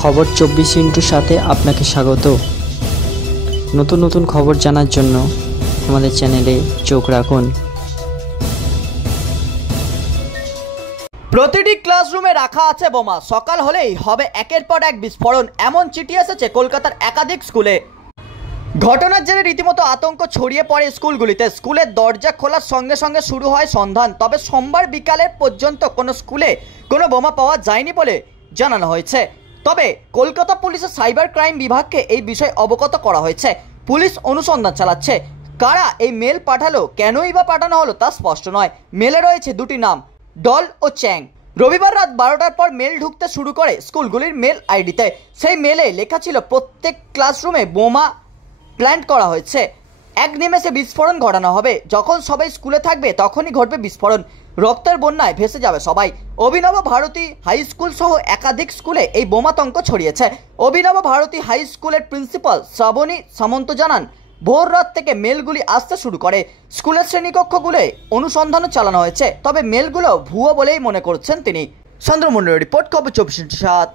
খবর 24 সাথে আপনাকে স্বাগত। নতুন নতুন খবর জানার জন্য আমাদের চ্যানেলে চোখ রাখুন। প্রতিটি ক্লাসরুমে রাখা আছে বোমা, সকাল হলেই হবে একের পর এক বিস্ফোরণ, এমন চিঠি এসেছে কলকাতার একাধিক স্কুলে। ঘটনার জেরে রীতিমতো আতঙ্ক ছড়িয়ে পড়ে স্কুলগুলিতে। স্কুলের দরজা খোলার সঙ্গে সঙ্গে শুরু হয় সন্ধান। তবে সোমবার বিকালের পর্যন্ত কোনো স্কুলে কোনো বোমা পাওয়া যায়নি বলে জানানো হয়েছে। তবে কলকাতা পুলিশের সাইবার ক্রাইম বিভাগকে এই বিষয়ে অবগত করা হয়েছে। পুলিশ অনুসন্ধান চালাচ্ছে। কারা এই মেল পাঠালো, কেনই বা পাঠানো হলো তা স্পষ্ট নয়। মেলে রয়েছে দুটি নাম, ডল ও চ্যাং। রবিবার রাত 12টার পর মেল ঢুকতে শুরু করে স্কুলগুলির মেল আইডিতে। সেই মেলে লেখা ছিল প্রত্যেক ক্লাসরুমে বোমা প্ল্যান করা হয়েছে, এক নিমেষে বিস্ফোরণ ঘটানো হবে। যখন সবাই স্কুলে থাকবে তখনই ঘটবে বিস্ফোরণ, রক্তের বন্যায় ভেসে যাবে সবাই। অভিনব ভারতী হাই স্কুল সহ একাধিক স্কুলে এই বোমাতঙ্ক ছড়িয়েছে। অভিনব ভারতী হাই স্কুলের প্রিন্সিপাল শ্রাবণী সামন্ত জানান, ভোর রাত থেকে মেলগুলি আসতে শুরু করে। স্কুলের শ্রেণীকক্ষগুলোয় অনুসন্ধানও চালানো হয়েছে, তবে মেলগুলো ভুয়ো বলেই মনে করছেন তিনি। চন্দ্রমন্ডলের রিপোর্ট, খবর 24/7।